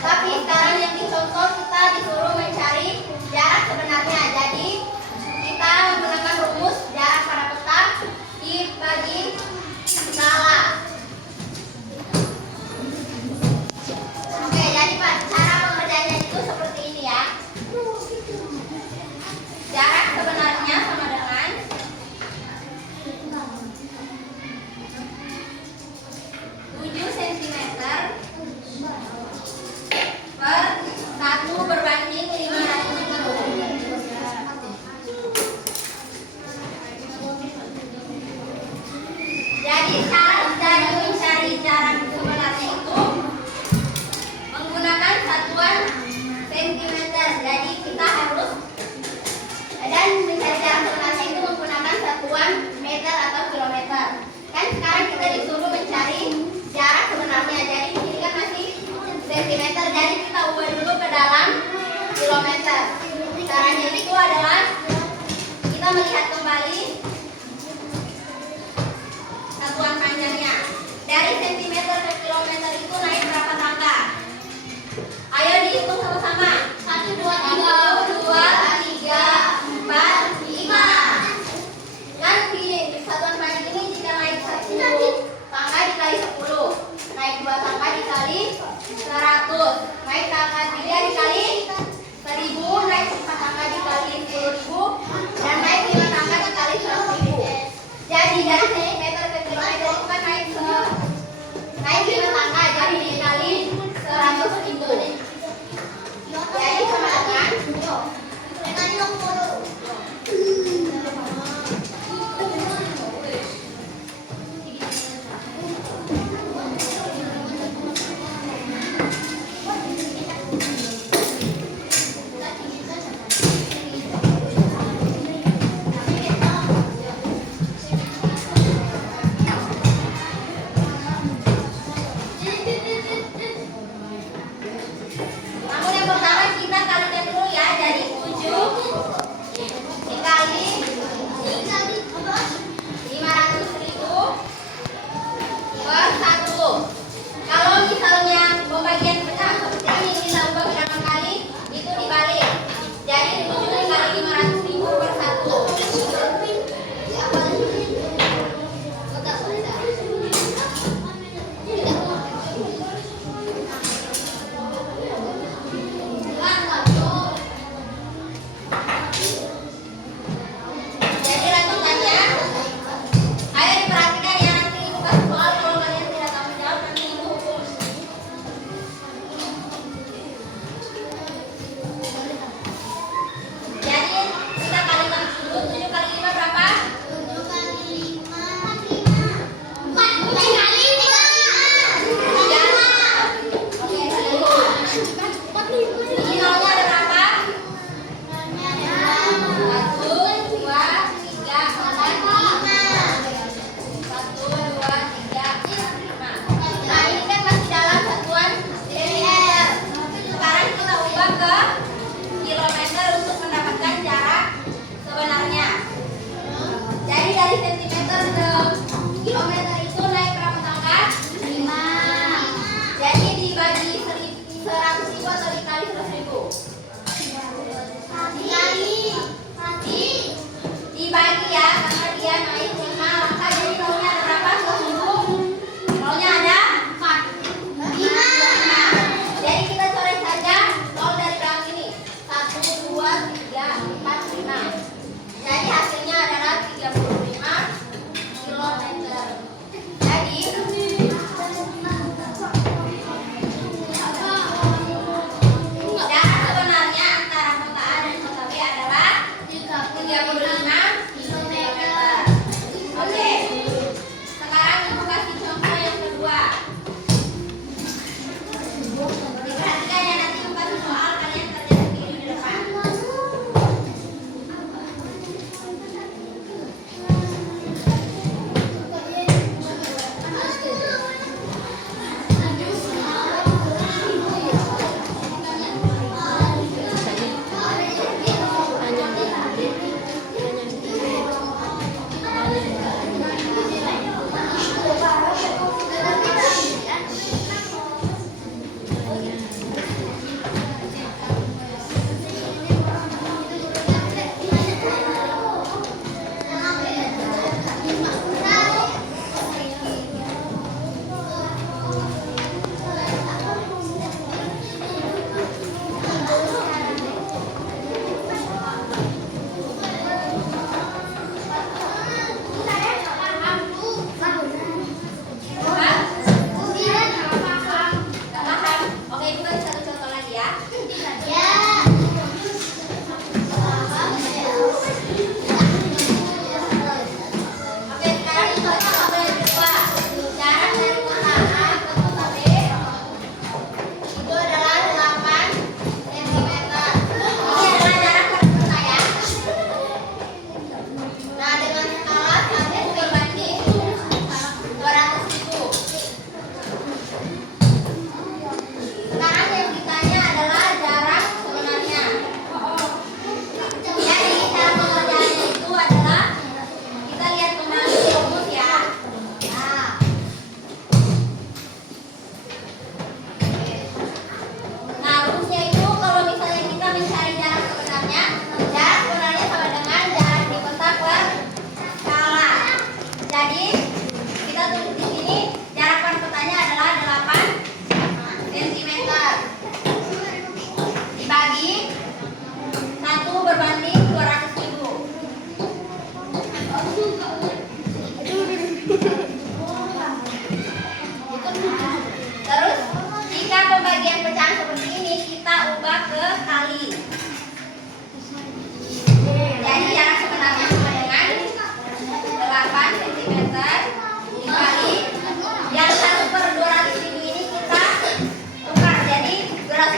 Tapi sekarang yang dicontoh kita disuruh mencari jarak sebenarnya. Jadi kita menggunakan rumus jarak pada peta dibagi skala. Oke, jadi Pak, cara pengerjaannya itu seperti ini ya. Jarak sebenarnya sama dengan 7 cm per 1 berbanding 510. Jadi cara dari mencari jarak sebenarnya itu menggunakan satuan sentimeter. Jadi kita harus dan mencari jarak sebenarnya itu menggunakan satuan meter atau kilometer. Kan sekarang kita disuruh mencari jarak sebenarnya. Jadi ini kan masih sentimeter. Jadi kita ubah dulu ke dalam kilometer. Caranya itu adalah kita melihat kembali satuan panjangnya. Dari sentimeter ke kilometer itu naik berapa tangga? Ayo dihitung sama-sama. 1, 2, 3, 4, 5. Dan di satuan panjang ini jika naik 1 tangga dikali 10, naik 2 tangga dikali 100, naik tangga 3 dikali 1000, naik 4 tangga dikali 10.000, dan naik 5 tangga dikali 100.000. Jadi dari sentimeter ke kilometer itu kan naik 5 tangga, jadi dikali 100.000. Jadi sama dengan namun yang pertama kita kalikan dulu ya. Jadi 7 dikali 500.000 per 1. Kalau misalnya pembagian pecah seperti ini kita ubah berapa kali, itu dibalik. Jadi 7 dikali 500.000 per 1. Jadi lanjutannya, ayo diperhatikan ya, nanti bukan soal kalau kalian tidak tahu menjawab nanti itu hukum. Jadi kita kalikan dulu 7 kali 5 berapa? 7 kali 5 ini nolnya ada berapa? 1, 2, 3, 4, 5. Nah ini kan masih dalam satuan sentimeter. Sekarang kita ubah ke kilometer untuk mendapatkan jarak sebenarnya. Jadi dari sentimeter ke kilometer itu naik berapa tangga? 5. Jadi dibagi 100.000 atau dikali 100.000? Dibagi ya, karena dia naik 5 langkah. Jadi nolnya ada berapa? 1.000. Nolnya ada 5. Jadi kita coret saja nol dari belakang ini. 1, 2, 3, 4, 5. Jadi hasilnya adalah 35 kilometer. Jadi jarak sebenarnya antara kota A dan kota B adalah 35 kilometer.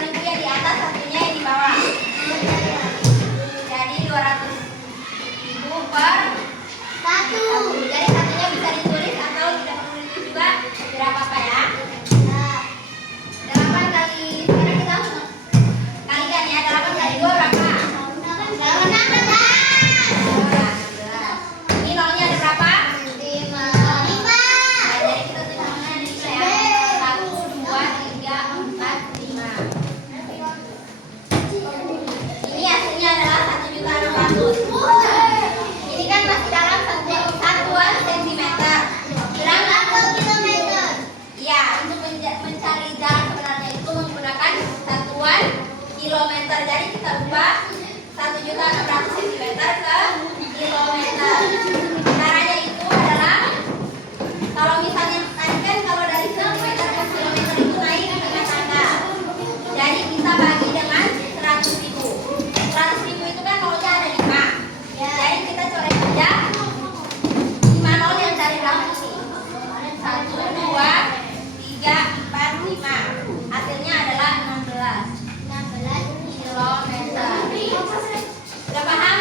ribunya di atas, satunya yang di bawah. Jadi 200.000 per 1. Jadi satunya bisa ditulis atau tidak perlu ditulis juga, berapa apa ya? 8 kali, sekarang kita kalikan ya. 8 kali 2 berapa? 16. Ini nolnya ada berapa? 5. Nah, jadi kita tulis nolnya di sini ya. 1, 2, 3, 4, 5. Ini hasilnya adalah 1.600.000. Ini kan masih dalam satuan sentimeter. Sedangkan kilometer. Iya, untuk mencari jarak sebenarnya itu menggunakan satuan kilometer. Jadi kita ubah 1.600.000 cm ke kilometer. Caranya itu adalah, kalau misalnya tadi kan kalau dari kilometer ke kilometer itu naik dengan tangga. Jadi kita bagi dengan 100.000. 100.000 itu kan nolnya ada 5. Jadi kita coret saja 5 nol yang dari belakang sini. 1, 2, 3, 4, 5. Hasilnya adalah 16 kilometer. Sudah paham?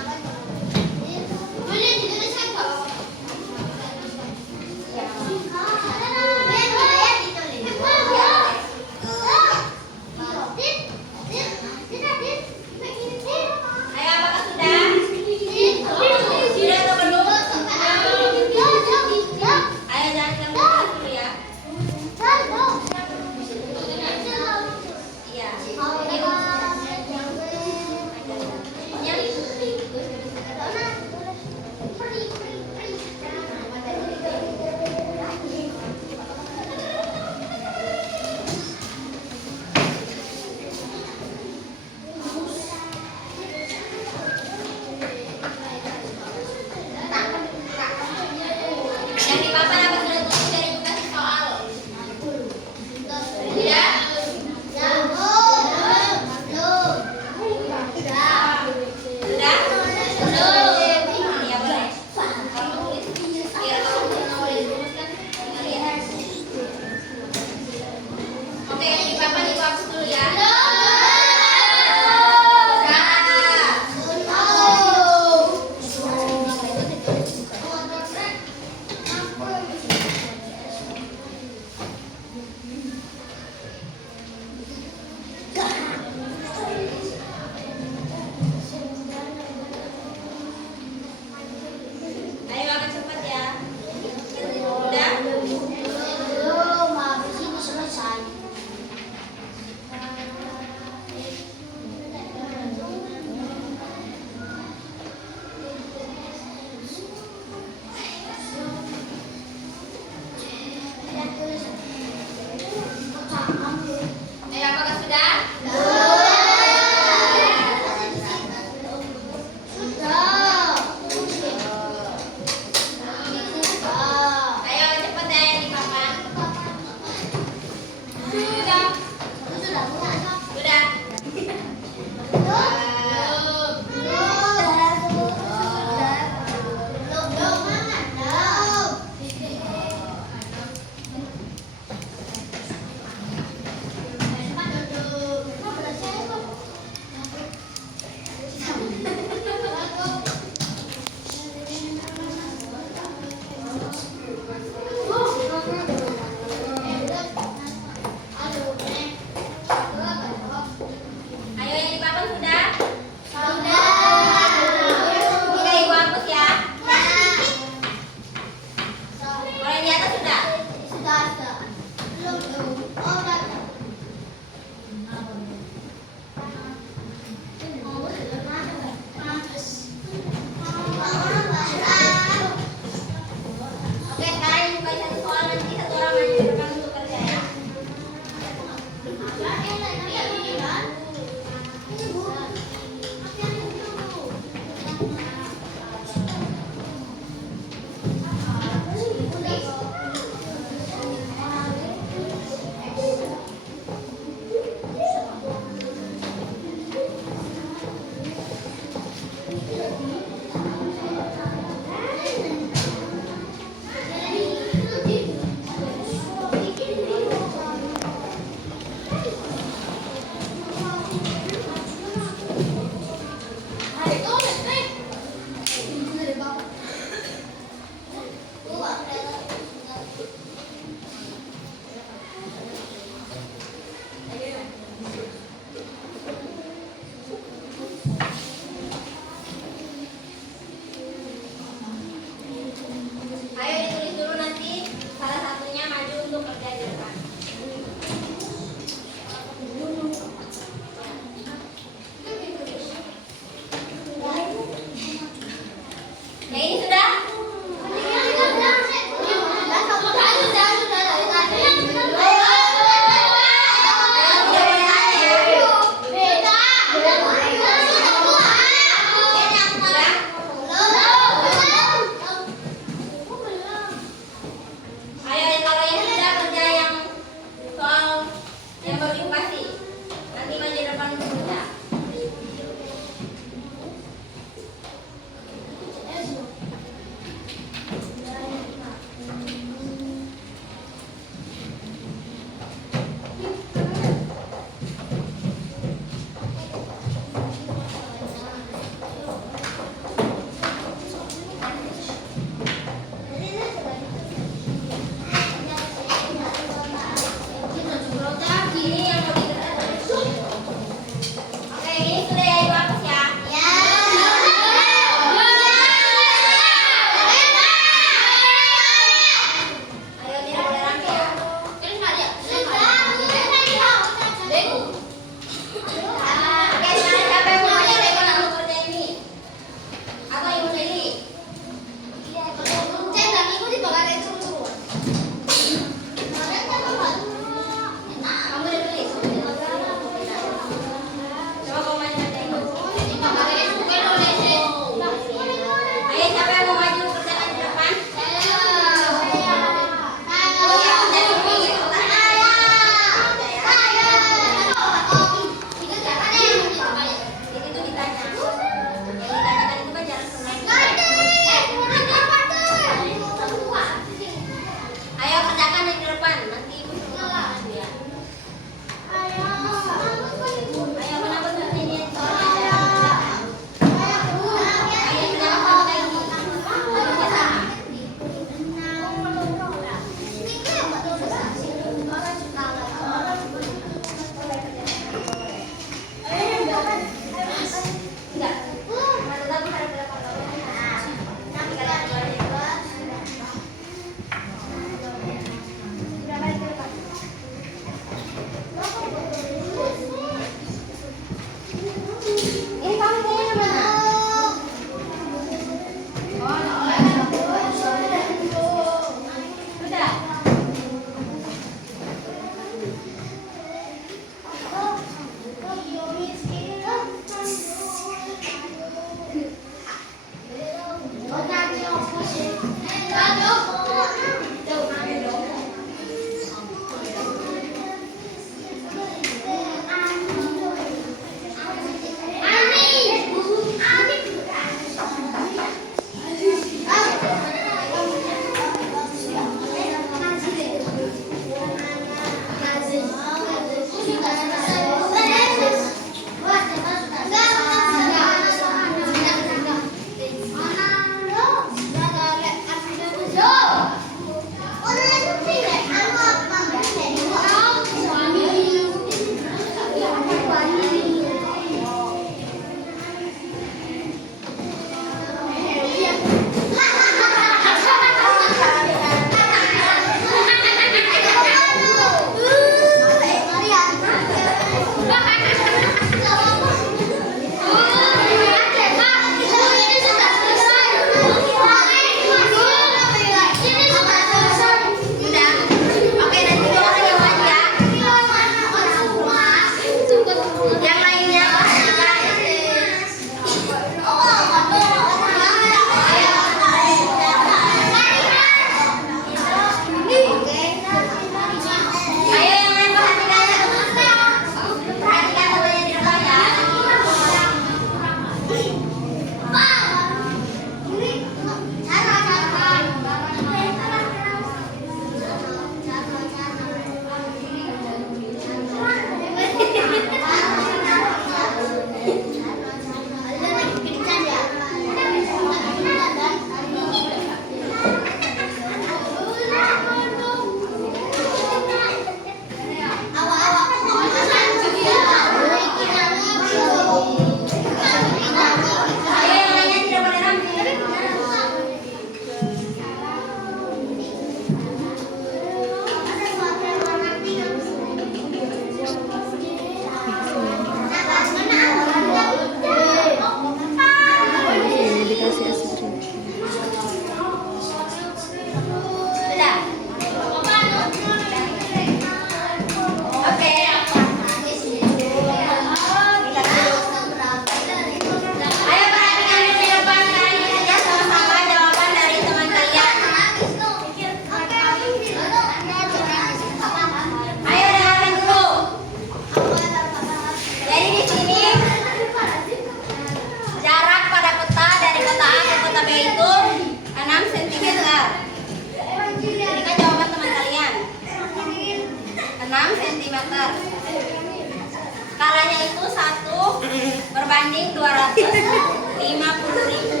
Skalanya itu 1/250.000.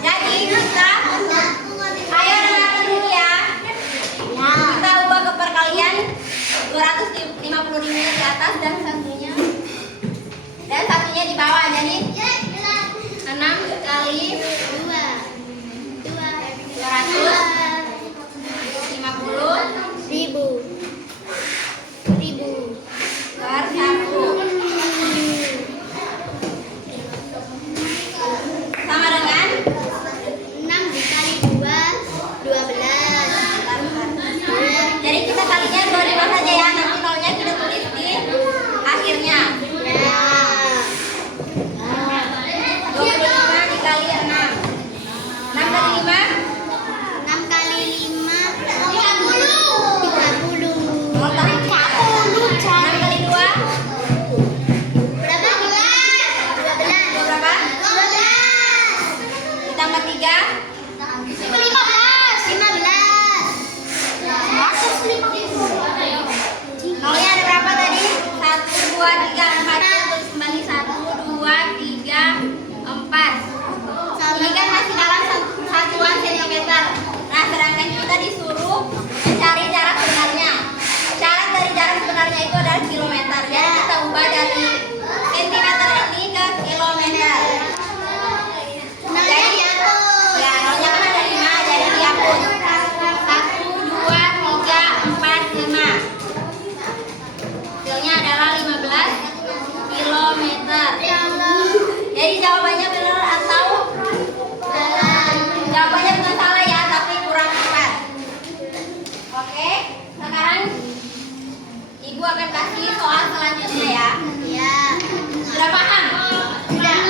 Jadi kita, ayo dengarkan dulu ya. Kita ubah ke perkalian 250.000 di atas dan satunya di bawah. Jadi 6 kali 250.000 per 1 sama dengan 6 dikali 2, 12. Jadi kita kalinya 25 saja ya. Nanti nolnya kita tulis di akhirnya. Ya. 25 dikali 6. 6 kali 5 6 kali 5, 30. 0 kali 3. 6 kali 2 Berapa? 12. berapa? 12. Ditambah 3 nolnya ada berapa tadi? 1, 2, 3, 4. Tulis kembali 1, 2, 3, 4. Ini kan masih dalam satuan sentimeter. Nah, sedangkan kita disuruh mencari jarak sebenarnya. Syarat dari jarak sebenarnya itu adalah kilometer. Jadi kita ubah dari sentimeter ini ke kilometer. Jadi ya, nolnya kan ada 5, jadi dihapus. 1, 2, 3, 4, 5. Hasilnya adalah 15 kilometer. Jadi jawabannya benar atau jawabannya bukan salah ya, tapi kurang tepat. Oke, sekarang Ibu akan kasih soal selanjutnya ya. Ya. Sudah paham? Sudah.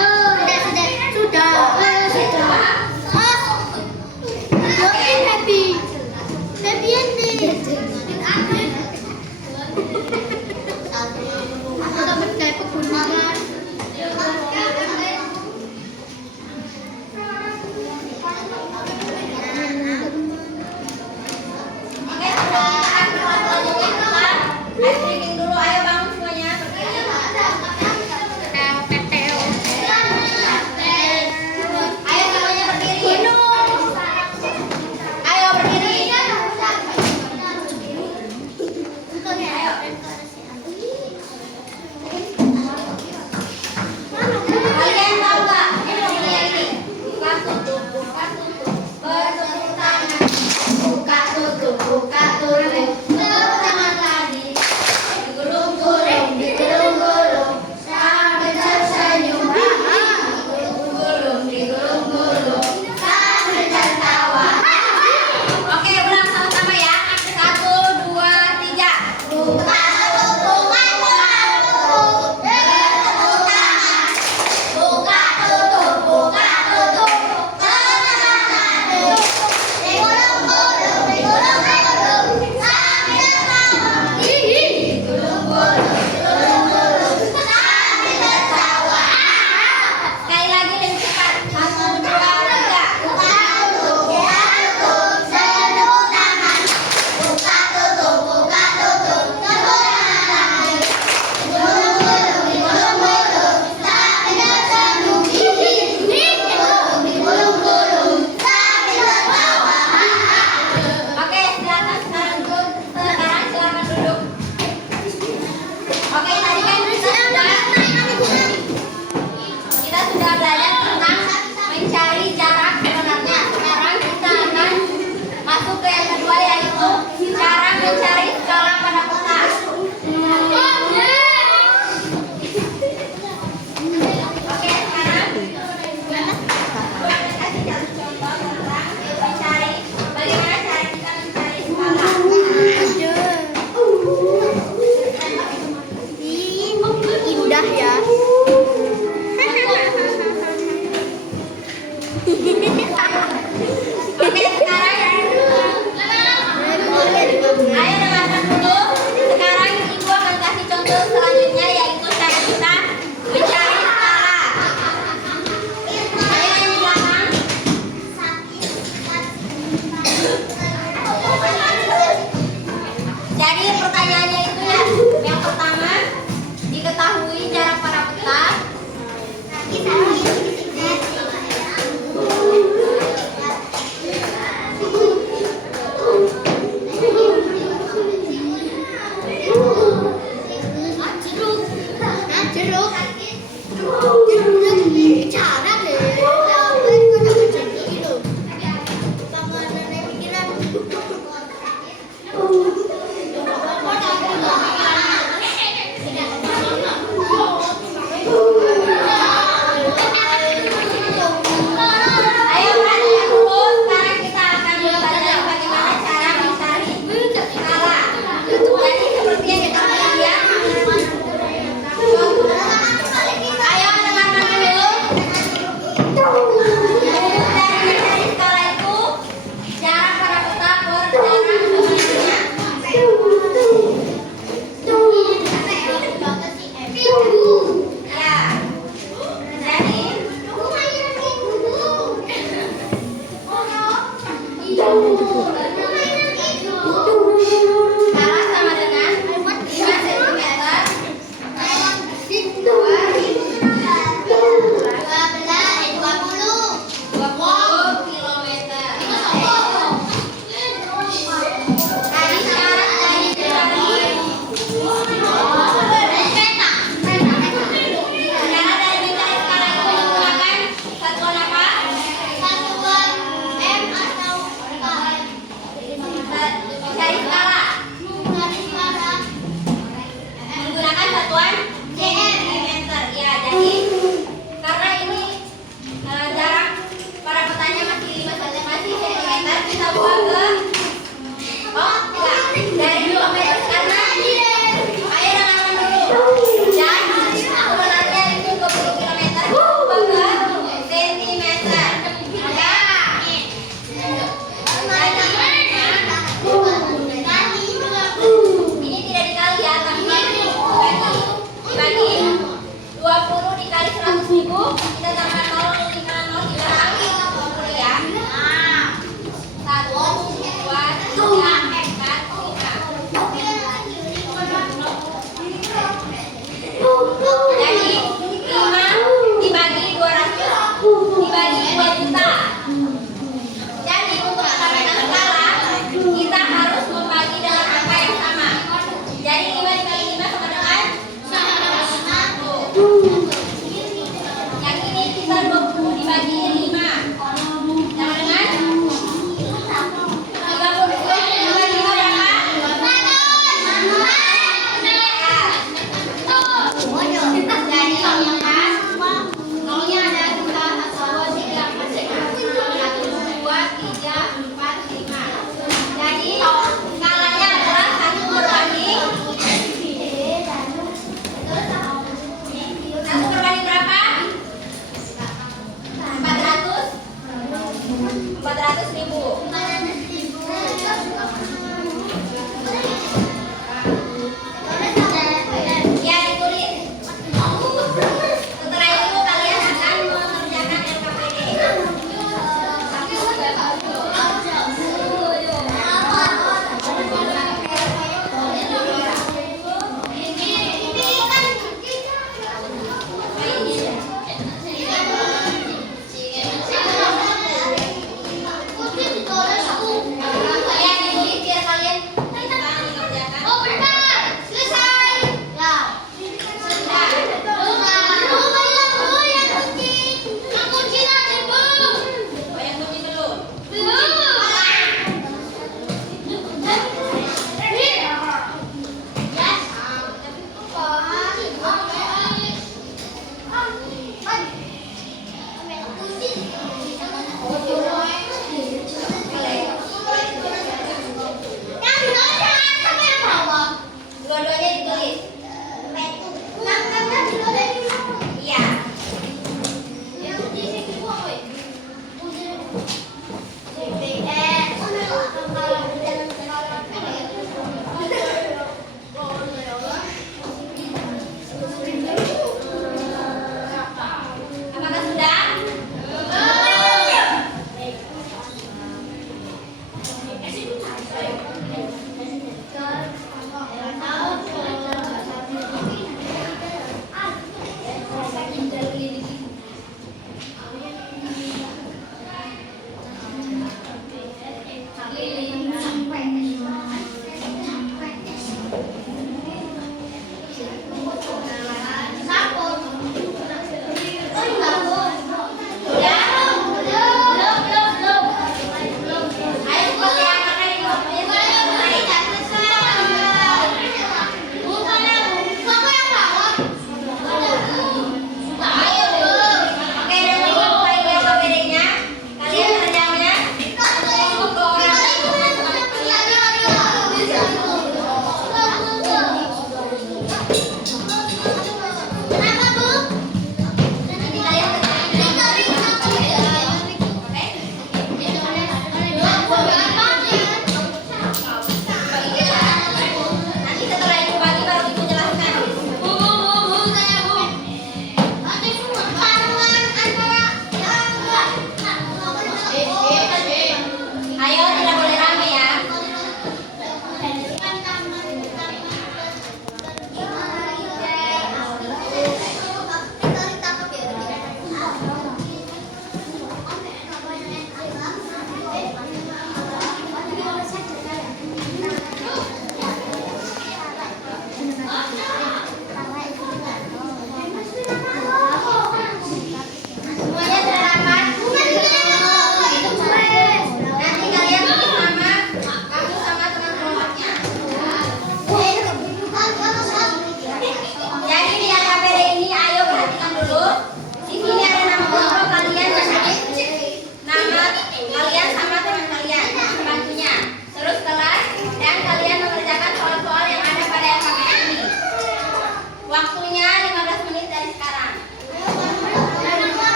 Sekarang sama dengan 5 cm. 20 kilometer. Tadi syarat dari Syarat dari mencari skala itu menggunakan satuan apa?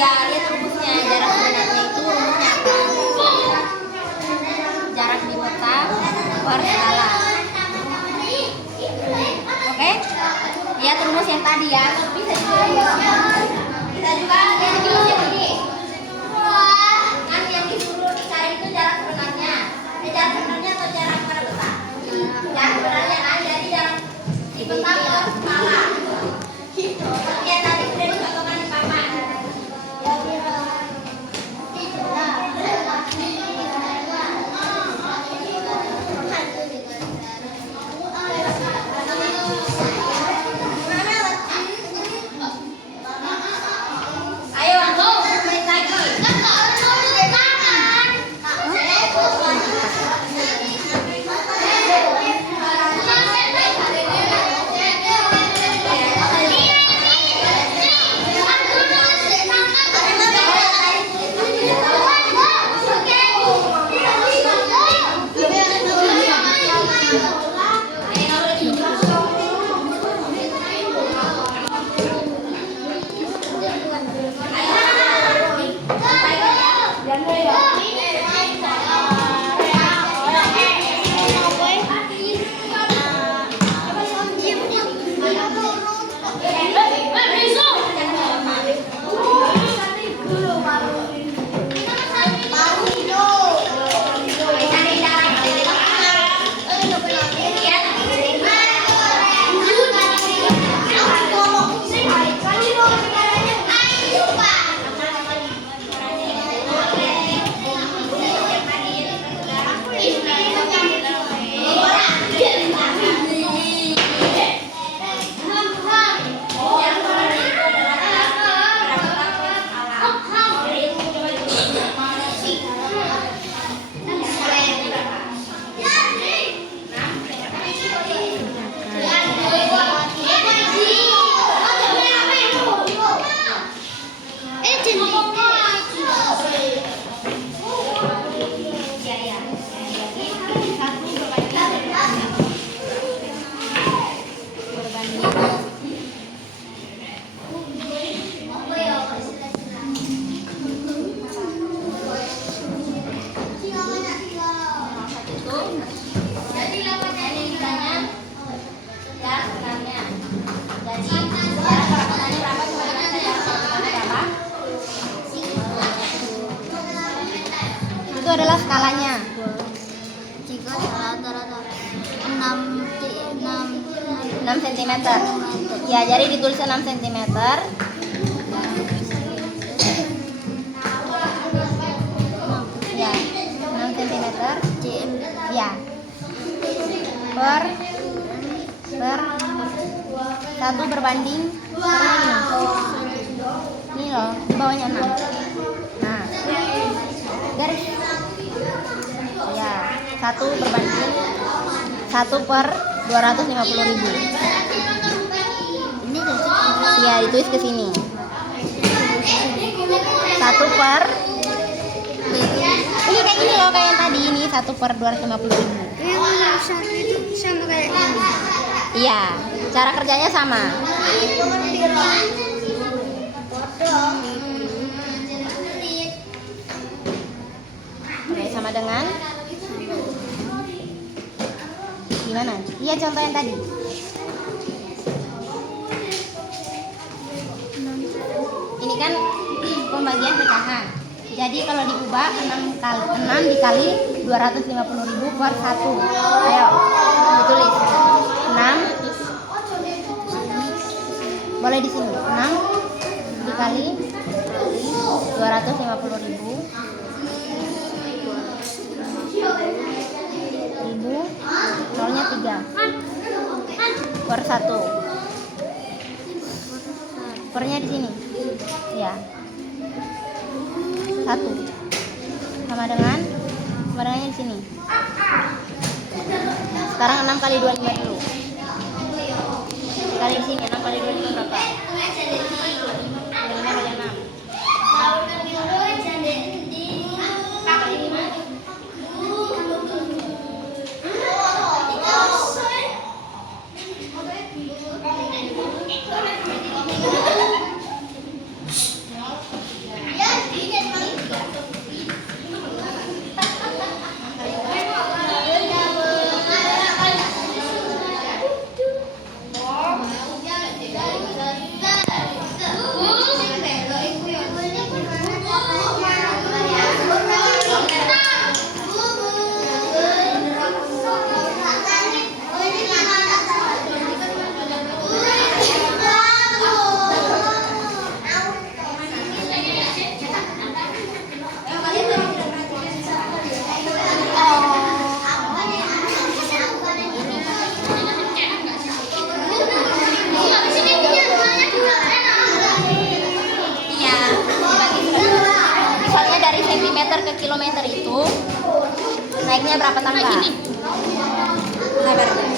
Ya, lihat rumusnya. Jarak sebenarnya itu rumusnya apa? Jarak di peta per skala. Oke? Lihat rumus yang tadi ya. Bisa juga. Kita juga lihat rumus yang ini. Kan yang disuruh dicari itu jarak sebenarnya. Jarak sebenarnya atau jarak pada peta? Jarak sebenarnya kan. Jadi jarak di peta per skala. Oke, tadi sudah dicontohkan di papan. Ayo, balik lagi. Itu adalah skalanya. Jika rata-rata 6 cm. Ya, jadi ditulis 6 cm. Ya, 6 cm. Ya. Per 1 berbanding ini loh, bawahnya 6. Nah, garis. Ya, 1 berbanding 1 per 250.000. ini tuh Ya, ditulis ke sini. 1 per ini kayak gini loh, kayak yang tadi ini 1 per 250.000. yang rusak itu sama kayak ini. Iya, cara kerjanya sama. Oke, sama dengan gimana? Iya, contoh yang tadi. Ini kan pembagian pecahan. Jadi kalau diubah 6 dikali 250.000 per 1. Ayo, ditulis 6. Boleh di sini 6 dikali 250.000 nolnya 3 per 1. Pernya di sini. Ya. 1 sama dengan di sini. Sekarang 6 kali 25 dulu. Kali di sini 6 kali 25 berapa? 5 kali 6. meter ke kilometer itu naiknya berapa tangga? Sabarnya.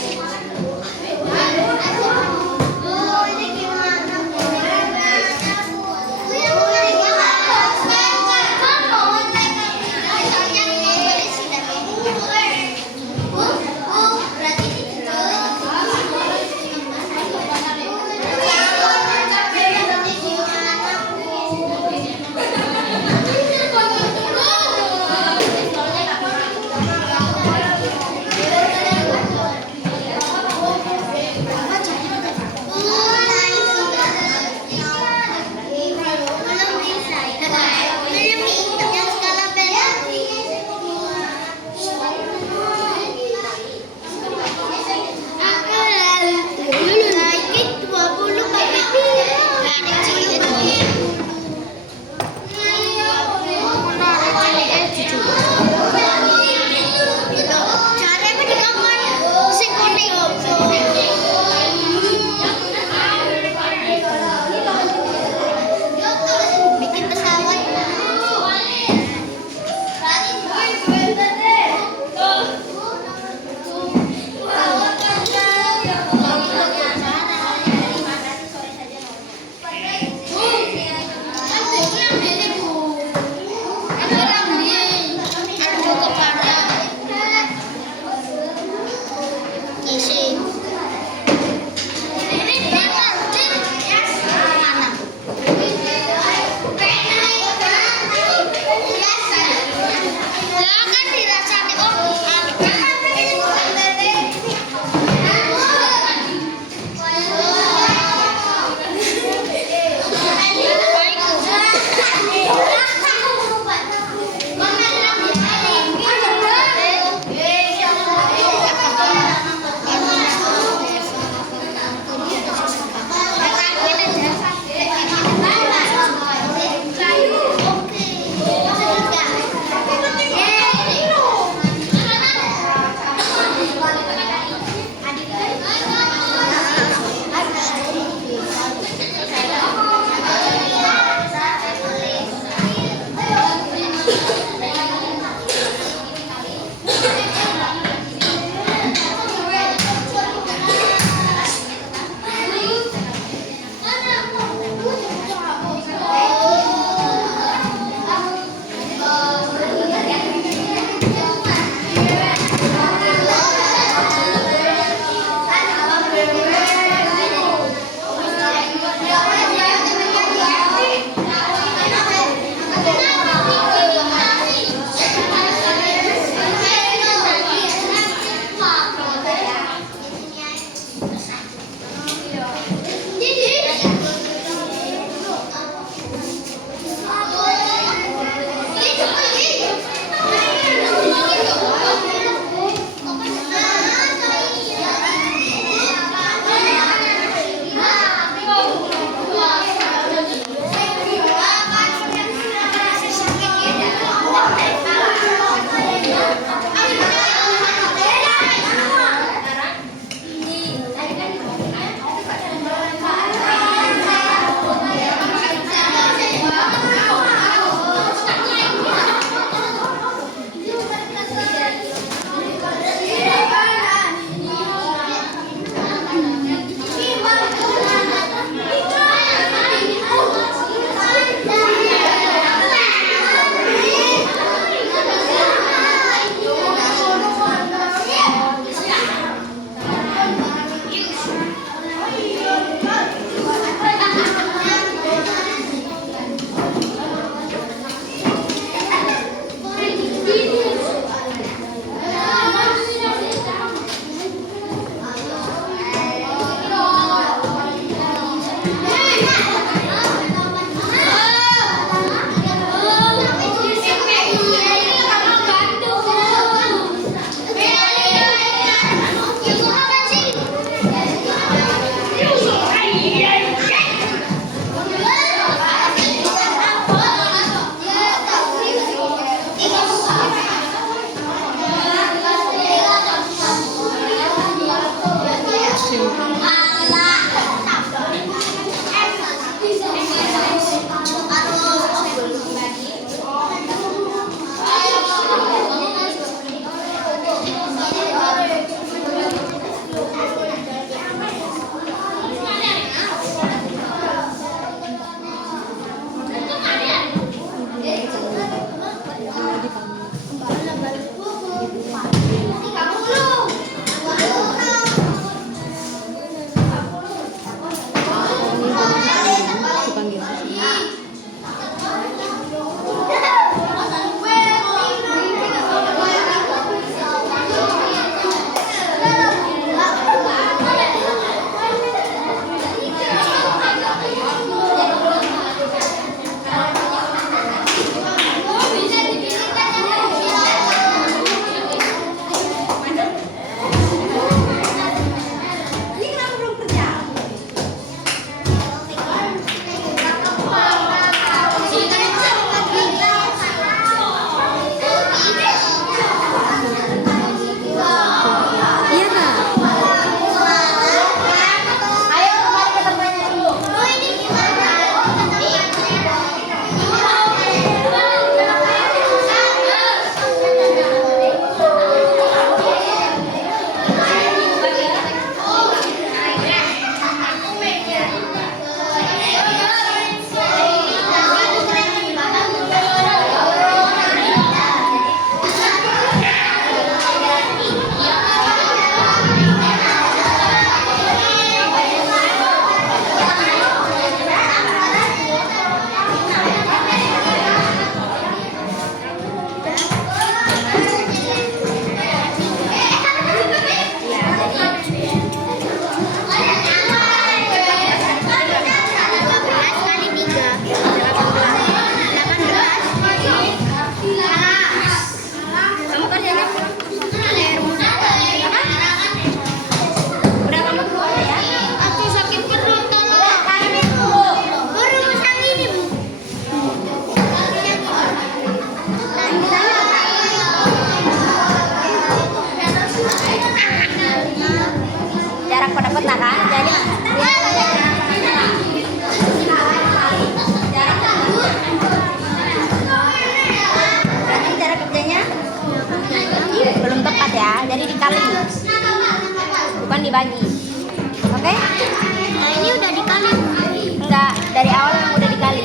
awal yang udah dikali.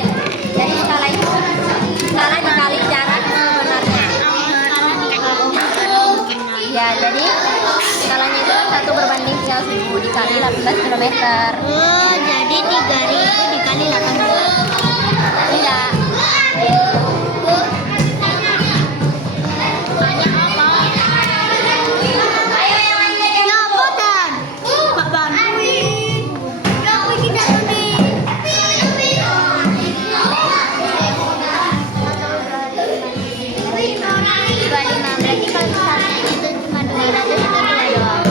Jadi skala itu skala dikali jarak sebenarnya. Ya, jadi skalanya itu 1/3.1000 dikali 18 kilometer. Oh, jadi 3.000 dikali 18. Tidak. Banyak apa? Ayo yang lain aja. Ya apa dan? Pak bantuin. Ya aku kita nih. Berarti kalau misalnya itu cuma 200 itu 2 doang.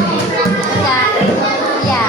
Enggak. Iya.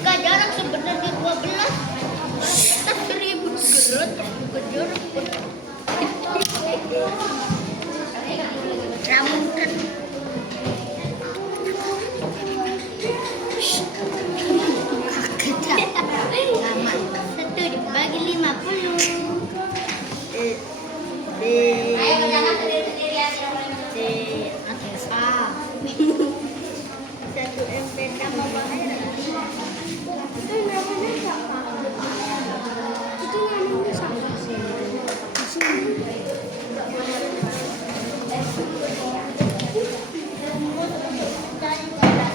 Buka jarak sebenarnya 12. Kita 1000 gerut. Buka jarak. Rambutan. Lama. 1 dibagi 50. Ayo kerjakan sendiri-sendiri ya, tidak boleh Satu MPK sama bahaya. Itu namanya siapa? Itu namanya siapa?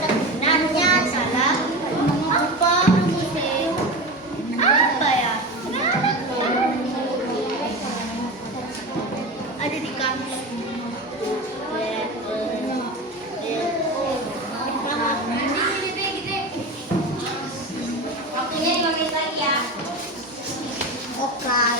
Sebenarnya salah apa musik? Apa ya? Ada di kampus. Waktunya 5 menit lagi ya. Okay.